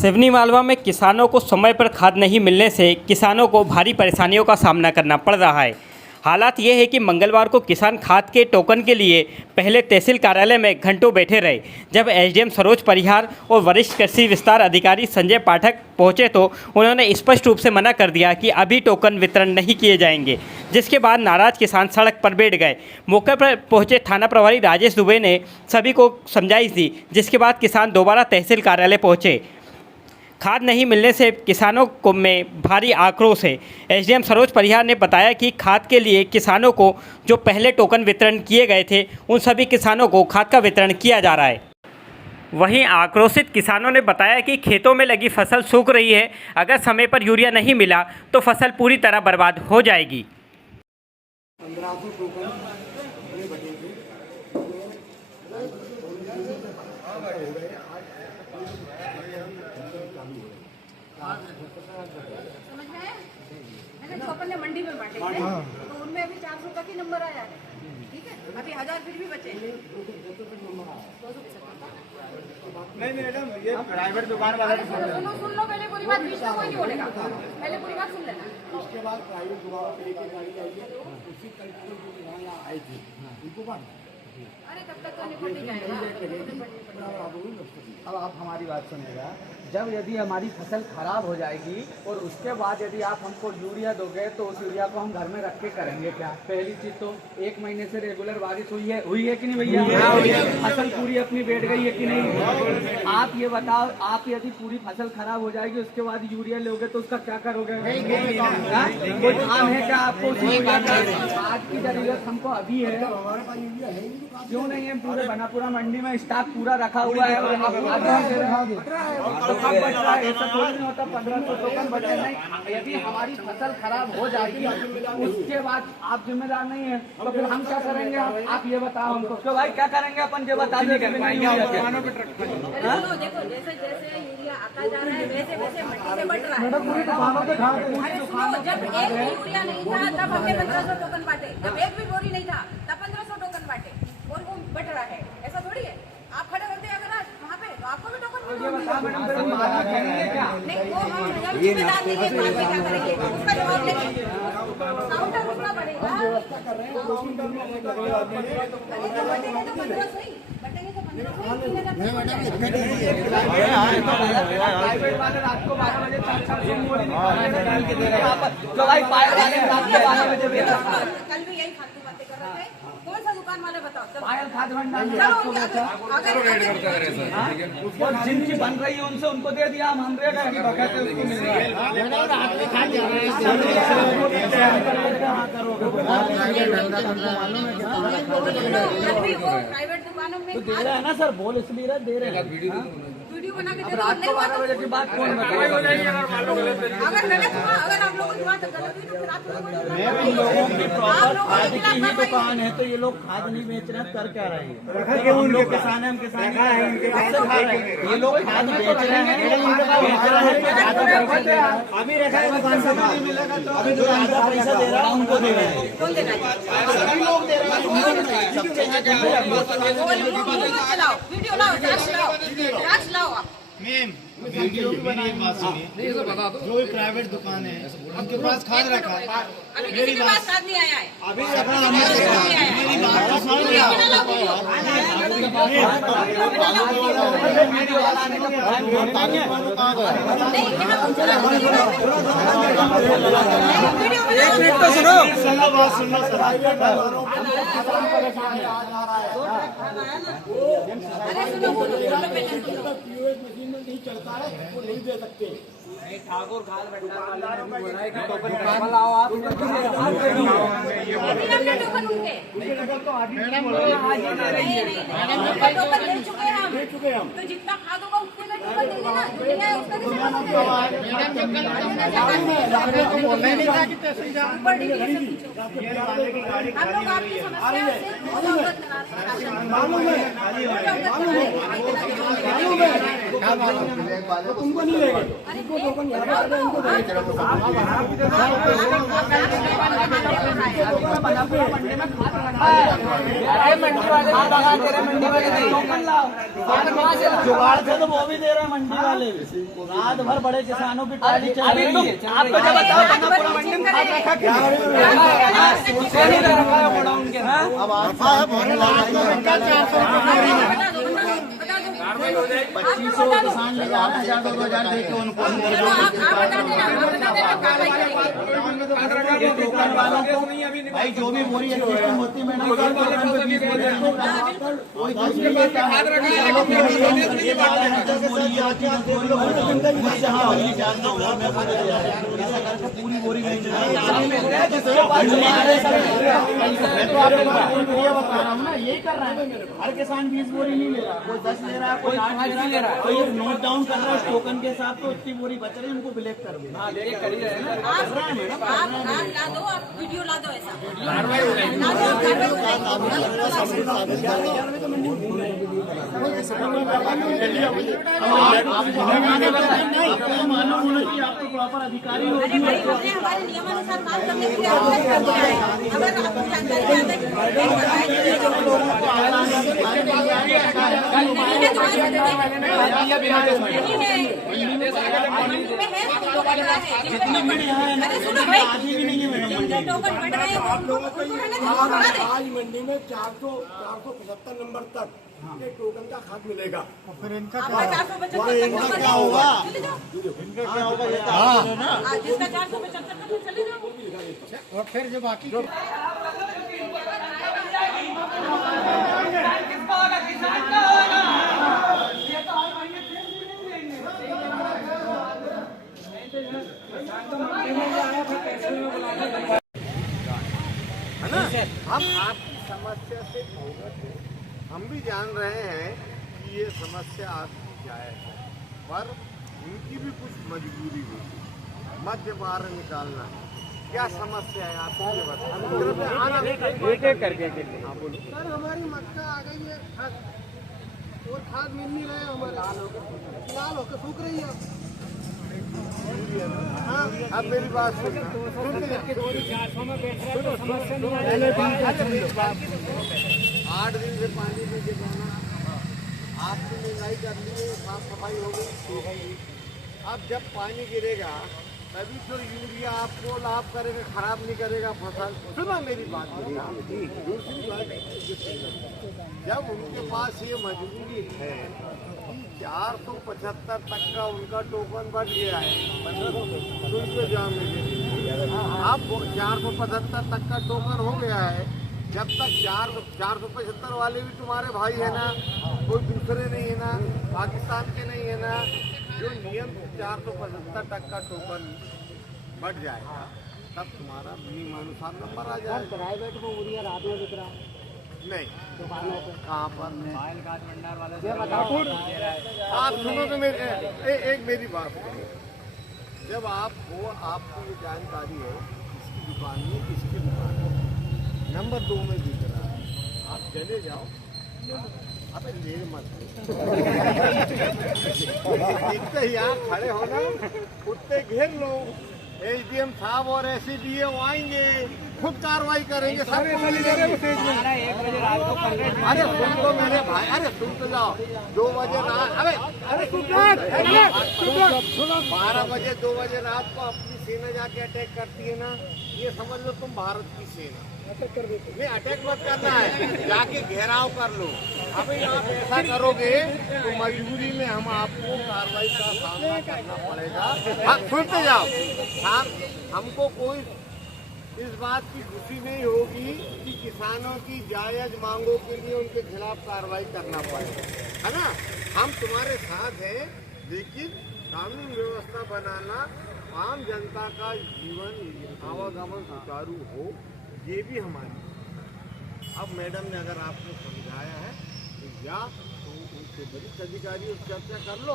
सिवनी मालवा में किसानों को समय पर खाद नहीं मिलने से किसानों को भारी परेशानियों का सामना करना पड़ रहा है। हालात ये है कि मंगलवार को किसान खाद के टोकन के लिए पहले तहसील कार्यालय में घंटों बैठे रहे। जब एसडीएम सरोज परिहार और वरिष्ठ कृषि विस्तार अधिकारी संजय पाठक पहुंचे तो उन्होंने स्पष्ट रूप से मना कर दिया कि अभी टोकन वितरण नहीं किए जाएंगे, जिसके बाद नाराज किसान सड़क पर बैठ गए। मौके पर पहुंचे थाना प्रभारी राजेश दुबे ने सभी को समझाइश दी, जिसके बाद किसान दोबारा तहसील कार्यालय पहुँचे। खाद नहीं मिलने से किसानों को में भारी आक्रोश है। एसडीएम सरोज परिहार ने बताया कि खाद के लिए किसानों को जो पहले टोकन वितरण किए गए थे उन सभी किसानों को खाद का वितरण किया जा रहा है। वहीं आक्रोशित किसानों ने बताया कि खेतों में लगी फसल सूख रही है, अगर समय पर यूरिया नहीं मिला तो फसल पूरी तरह बर्बाद हो जाएगी। 1500 टोकन समझ में आया? मैंने टोकन ने मंडी में बांटे थे, तो उनमें अभी 400 तक ही नंबर आया है। ठीक है, अभी 1000 फिर भी बचे। नहीं मैडम, ये प्राइवेट दुकान वाला सुन लो पहले पूरी बात, बीच में कोई नहीं बोलेगा। पहले पूरी बात सुन लेना। उसके बाद प्राइवेट दुकान पे एक गाड़ी आई है, उसी कलेक्टर जो दुकान यहाँ आई थी उनको बांध। अरे तब तक तो निपट ही जाएगा। अब आप हमारी बात सुनिएगा। जब यदि हमारी फसल खराब हो जाएगी और उसके बाद यदि आप हमको यूरिया दोगे तो उस यूरिया को हम घर में रख के करेंगे क्या? पहली चीज तो 1 महीने से रेगुलर बारिश हुई है कि नहीं भैया? फसल पूरी अपनी बैठ गई है कि नहीं? आप ये बताओ, आप यदि पूरी फसल खराब हो जाएगी उसके बाद यूरिया लोगे तो उसका क्या करोगे? कोई काम है क्या आपको उस यूरिया का? आज की जरूरत हमको अभी है, क्यों नहीं है? पूरे बनापुरा मंडी में स्टॉक पूरा रखा हुआ है और कब बच रहा है? ऐसा थोड़ी नहीं होता 1500 टोकन बचे नहीं। यदि हमारी फसल खराब हो जाती उसके बाद आप जिम्मेदार नहीं है तो फिर हम क्या करेंगे? आप ये बताओ हमको। तो भाई क्या करेंगे अपन? जो बता देंगे देखो जैसे जैसे यूरिया आता जा रहा है वैसे वैसे मंडी से बट रहा है। अरे सुनो, जब एक भी यूरिया नहीं था तब हमने 1500 टोकन बांटे, जब एक भी बोरी नहीं था तब 1500 टोकन बांटे और वो बट रहा है। ऐसा थोड़ी है। आप खड़े होते अगर आज वहाँ पे तो आपको भी टोकन नहीं, वो हम जिम्मेदार नहीं है। बाद में क्या करेंगे उसका जवाब लेंगे, काउंटर रुकना पड़ेगा। बटेंगे तो 15 सही, बटेंगे तो प्राइवेट वाले रात को 12 बजे 400 के दे रहे हैं। तो भाई पायल वाले रात को 12 बजे बेच रहा है। कल भी यही फालतू बातें कर रहे थे। कौन सा दुकान वाले बताओ? पायल खाद भंडार में आपको बेचा और जिनकी बन रही है उनसे उनको दे दिया। हम रेट है बकायदे उसको मिल रहा है। प्राइवेट दुकानों में तो दे रहे हैं ना सर, बोल इसलिए रहे दे रहे हैं। वीडियो बना के रात को 12 बजे की बात कौन बताएगा? अगर गलत हुआ, अगर आप लोगों की बात गलत हुई तो फिर आप लोगों खाद की ही दुकान है तो ये लोग खाद नहीं बेच रहे हैं, कर क्या रहे हैं? हम लोग किसान हैं, हम किसान ये लोग खाद बेच रहे हैं, अभी रखा है दुकान से नहीं मिलेगा तो अभी जो ज्यादा पैसा दे रहा है उनको दे रहे हैं। कौन देना है? सभी लोग दे रहे चलाओ वीडियो लाओ, जांच लाओ आप। मैम वीडियो भी बनाई, बात सुनिए। जो भी प्राइवेट दुकान है उनके पास खाद रखा है, अभी किसी के पास खाद नहीं आया है। अभी रखा हमने मेरी बात तो सुन लिया। एक मिनट तो सुनो, बात सुन लो सर। अरे सुनो बोलो पहले सुनो। नहीं चलता है वो नहीं दे सकते। ठाकुर खाद भंडार वाले बोल रहा है कि टोकन लाओ आप। हमने टोकन उनके टोकन दे चुके हैं हम। तो जितना खाद होगा उतने का टोकन देंगे ना। जो नहीं है उसका कैसे ऊपर डिग्री से पूछो। हम लोग आपकी समस्या से अवगत करा रहे हैं। तुमको नहीं लेंगे, इनको टोकन यहाँ पर दे, इनको दे। जुगाड़ से तो वो भी दे रहे हैं मंडी वाले, रात भर बड़े किसानों की टाली चल रही है। आपको जब बताओ ना पूरा मंडी में खाद रखा क्या अब आता है 2500 किसान ले जाते हैं, 2000 दे के उनको टोकन वालों को भाई जो भी बोरी एडजस्टिंग होती है मैडम, पूरी बोरी नहीं बता रहा हूँ ना, यही कर रहा है। हर किसान 20 बोरी नहीं ले रहा, कोई 10 ले रहा है, कोई 8 ले रहा है, कोई नोट डाउन कर रहा है टोकन के साथ, तो इतनी बोरी बच रही है, उनको ब्लैक कर देना। आप ला दो, आप वीडियो ला दो, ऐसा मालूम होना चाहिए आपको प्रॉपर अधिकारी हो। अरे भाई, हमने हमारे नियमानुसार काम करने के लिए अवगत कर दिया है। अगर आपको जानकारी आता है कि जितनी मीडिया है आधी भी नहीं है मैडम, टोकन बढ़ रहे हैं आज मंडी में 475 नंबर तक ये टोकन का खाद मिलेगा। फिर इनका क्या होगा? इनका क्या होगा? जिसका 475 का चले जाओ। और फिर जो बाकी है ना, हम आपकी समस्या से अवगत हैं, हम भी जान रहे हैं कि ये समस्या आपकी जायज है, पर उनकी भी कुछ मजबूरी होगी, मध्य मार्ग निकालना है। क्या समस्या है आपकी ये बताएं। एक एक करके सर, हमारी मक्का आ गई है और खाद मिल नहीं रहे, हमारे लाल होकर सूख रही है। हाँ, अब मेरी बात सुनना, 8 दिन से पानी नहीं गिराना, आपकी महंगाई कर ली है, साफ सफाई हो गई। अब जब पानी गिरेगा तभी तो यूरिया आपको लाभ करेगा, खराब नहीं करेगा फसल। सुना मेरी बात। दूसरी बात, जब उनके पास ये मजबूरी है कि 475 तक का उनका टोकन बढ़ गया है, 1500 जाम में अब 475 तक का टोकन हो गया है। जब तक 475 वाले भी तुम्हारे भाई है ना, कोई दूसरे नहीं है ना, पाकिस्तान के नहीं है ना, जो नियम 475 तक का टोकन बढ़ जाएगा तब तुम्हारा नियमानुसार नंबर आ जाएगा। प्राइवेट में यूरिया रात में बिक रहा है नहीं, दुकानों पे, कहाँ पर? बताओ। आप सुनो तो एक मेरी बात सुनो। जब आपको ये जानकारी है इसकी दुकान में, किसकी दुकान है, नंबर 2 में बिक रहा है, आप चले जाओ, अबे देर मत इतने यहाँ खड़े हो ना, उतने घेर लो, एसडीएम साहब और एसडीए आएंगे, खुद कार्रवाई करेंगे। सब अरे सुन तो मेरे भाई, अरे सुन तो जाओ, 2 बजे रात, अरे 12 बजे 2 बजे रात को अपनी सेना जाके अटैक करती है ना, ये समझ लो तुम भारत की सेना। नहीं, अटैक मत करना है, जाके घेराव कर लो। अभी आप ऐसा करोगे तो मजबूरी में हम आपको कार्रवाई का सामना करना पड़ेगा। हाँ, सुनते जाओ। हमको कोई इस बात की खुशी नहीं होगी कि किसानों की जायज मांगों के लिए उनके खिलाफ कार्रवाई करना पड़ेगा, है ना। हम तुम्हारे साथ हैं, लेकिन कानून व्यवस्था बनाना, आम जनता का जीवन आवागमन सुचारू हो, ये भी हमारी। अब मैडम ने अगर आपको समझाया है तो या तो उनसे से वरिष्ठ अधिकारियों से चर्चा कर लो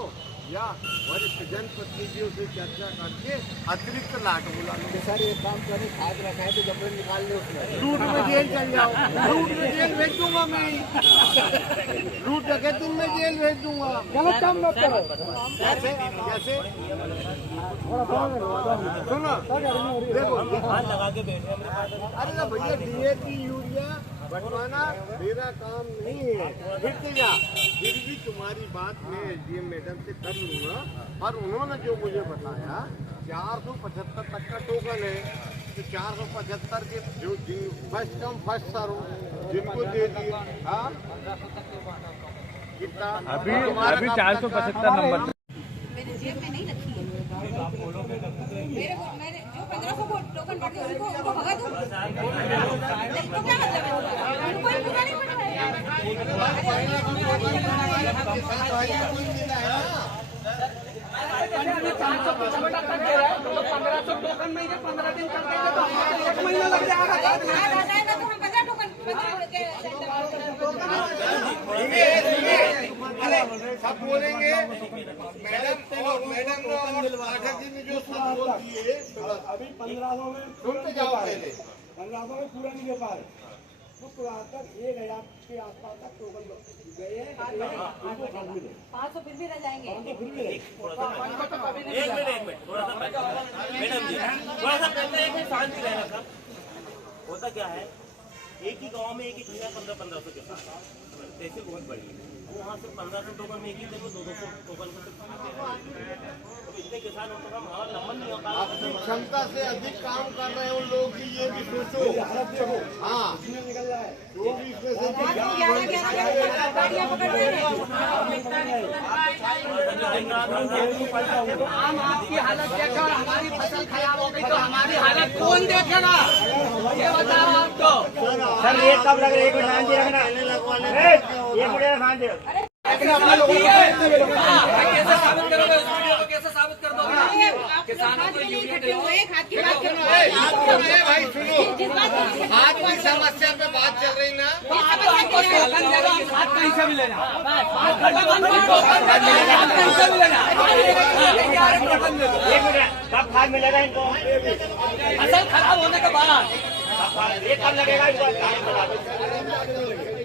या वरिष्ठ जनप्रतिनिधियों से चर्चा करके अतिरिक्त लाट बुला लो। सर एक काम करें, खाद रखा है तो जबरन निकाल लो उसमें। लूट में जेल चल जाओ, लूट में जेल भेज दूंगा मैं, लूट डकैती में जेल भेज दूंगा। गलत काम मत करो। कैसे कैसे सुनो देखो, अरे ना भैया DAP यूरिया बंटवाना मेरा काम नहीं है, फिर भी तुम्हारी बात मैं SDM मैडम से कर लूंगा। और उन्होंने जो मुझे बताया 475 तक का टोकन है, तो 475 के जो फर्स्ट कम फर्स्ट सर्व जिनको दे दिए। हाँ कितना अभी 475 नंबर मेरे जेब में नहीं रखी है। मैंने जो 1500 को टोकन बांटे उनको भगा दूं, तो क्या मतलब है? उनको ही पूरा नहीं पड़ा तो 1500 टोकन में 15 दिन कर देंगे तो हमारा 1 महीना लग जाएगा। तो हम 15 टोकन सब बोलेंगे मैडम और पाठक जी ने जो सब बोल दिए, अभी 1500 में सुनते जाओ पहले। 1500 में पूरा नहीं दे पा रहे, शुक्रवार तक 1000 के आसपास तक टोकन गए हैं। 500 फिर भी रह जाएंगे। एक मिनट थोड़ा सा मैडम जी थोड़ा सा पहले एक शांति रहना सब। होता क्या है, एक ही गांव में एक ही 1500 के साथ तहसील बहुत बड़ी है, वहाँ से 1500 टोकन में एक ही देखो 200 टोकन को तो इतने किसान होते हैं, हमारा नंबर नहीं होता। अपनी क्षमता से अधिक काम कर रहे हैं उन लोगों की, ये भी सोचो। हाँ निकल जाए जो भी इसमें से 11 गाड़ियाँ पकड़ रहे हैं। हम आपकी हालत देखो और हमारी फसल खराब हो गई तो हमारी हालत कौन देखेगा, ये बताओ आप तो। सर रेट कब लग रहा है? एक मिनट शांति रखना, एक मिनट शांति रखना। कैसे साबित करोगे उस वीडियो को, कैसे साबित कर दोगे? किसानों को इकट्ठे हुए खाद की बात कर भाई सुनो, आज की समस्या पे बात चल रही ना, आपको टोकन देगा, खाद कहीं से भी लेना, एक मिनट, कब खाद मिलेगा इनको? फसल खराब होने के बाद ये कब लगेगा इस बात?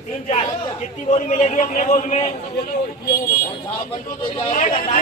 3-4 कितनी बोरी मिलेगी अपने को उसमें?